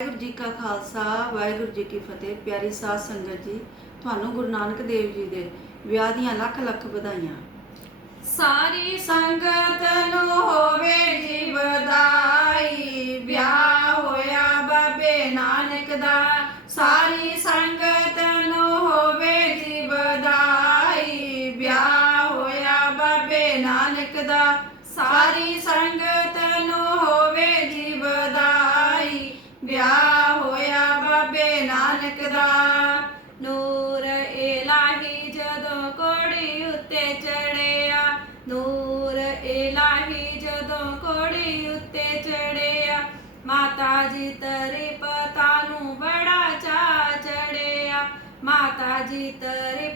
ਵਾਹਿਗੁਰੂ ਜੀ ਕਾ ਖਾਲਸਾ, ਵਾਹਿਗੁਰੂ ਜੀ ਕੀ ਫਤਿਹ, ਪਿਆਰੀ ਸਾਧ ਸੰਗਤ ਜੀ, ਤੁਹਾਨੂੰ ਗੁਰੂ ਨਾਨਕ ਦੇਵ ਜੀ ਦੇ ਵਿਆਹ ਦੀਆਂ ਲੱਖ ਲੱਖ ਵਧਾਈਆਂ। ਸਾਰੀ ਸੰਗਤ ਨੂੰ ਹੋਵੇ ਜੀ ਵਧਾਈ, ਵਿਆਹ ਹੋਇਆ ਬਾਬੇ ਨਾਨਕ ਦਾ, ਸਾਰੀ ਸੰਗਤ ਨੂੰ ਹੋਵੇ ਜੀ ਵਧਾਈ, ਵਿਆਹ ਹੋਇਆ ਬਾਬੇ ਨਾਨਕ ਦਾ, ਸਾਰੀ ਬਾਬੇ ਨਾਨਕ ਦਾ ਨੂਰ ਇਲਾਹੀ ਜਦੋਂ ਕੋੜੀ ਉੱਤੇ ਚੜਿਆ ਨੂਰ ਇਲਾਹੀ ਜਦੋਂ ਕੋੜੀ ਉੱਤੇ ਚੜਿਆ ਮਾਤਾ ਜੀ ਤੇਰੇ ਪਤਾ ਨੂੰ ਬੜਾ ਚਾ ਚੜਿਆ ਮਾਤਾ ਜੀ ਤੇਰੇ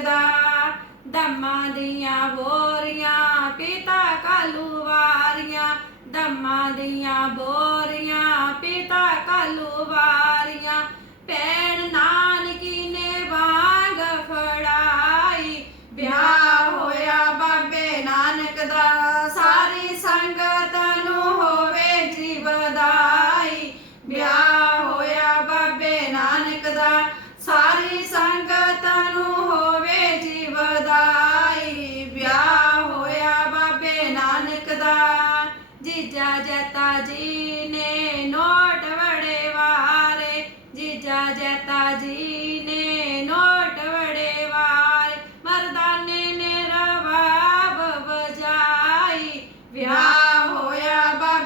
ਨਾਨਕ ਦਮਾਂ ਦੀਆਂ ਬੋਰੀਆਂ, ਪਿਤਾ ਕਾਲੂ ਵਾਰੀਆਂ। ਦਮਾਂ ਦੀਆਂ ਬੋਰੀਆਂ, ਪਿਤਾ ਕਾਲੂ ਵਾਰੀਆਂ। ਭੈਣ ਨਾਨਕੀ ਨੇ ਵਾਂਗ ਫੜਾਈ। ਵਿਆਹ ਹੋਇਆ ਬਾਬੇ ਨਾਨਕ ਦਾ, ਸਾਰੀ ਸੰਗਤ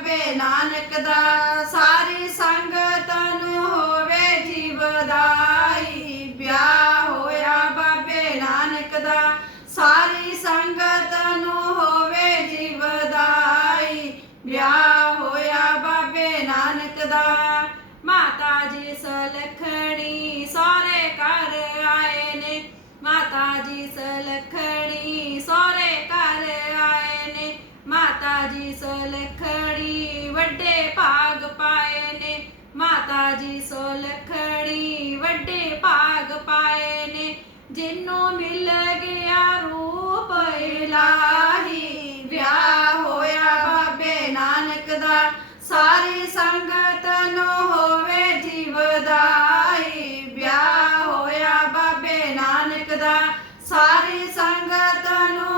ਬਾਬੇ ਨਾਨਕ ਦਾ, ਸਾਰੀ ਸੰਗਤ ਨੂੰ ਹੋਵੇ ਜੀ ਵਧਾਈ ਵਿਆਹ ਹੋਇਆ ਬਾਬੇ ਨਾਨਕ ਦਾ, ਸਾਰੀ ਸੰਗਤ ਨੂੰ ਹੋਵੇ ਜੀ ਵਧਾਈ ਵਿਆਹ ਹੋਇਆ ਬਾਬੇ ਨਾਨਕ ਦਾ, ਮਾਤਾ ਜੀ ਸਲਖਣੀ ਸਾਰੇ ਘਰ ਆਏ ਨੇ। ਮਾਤਾ ਜੀ ਸਲਖਣੀ ਸਾਰੇ ਘਰ ਆਏ ਨੇ। ਮਾਤਾ ਜੀ ਸਲਖਣੀ ਵੱਡੇ ਭਾਗ ਪਾਏ ਨੇ। ਮਾਤਾ ਜੀ ਸਲਖਣੀ ਵੱਡੇ ਭਾਗ ਪਾਏ ਨੇ। ਜਿੰਨੂੰ ਮਿਲ ਗਿਆ ਰੂਪ, ਇਲਾਹੀ ਵਿਆਹ ਹੋਇਆ ਬਾਬੇ ਨਾਨਕ ਦਾ। ਸਾਰੀ ਸੰਗਤ ਨੂੰ ਹੋਵੇ ਜੀ ਵਿਆਹ ਹੋਇਆ ਬਾਬੇ ਨਾਨਕ ਦਾ। ਸਾਰੀ ਸੰਗਤ ਨੂੰ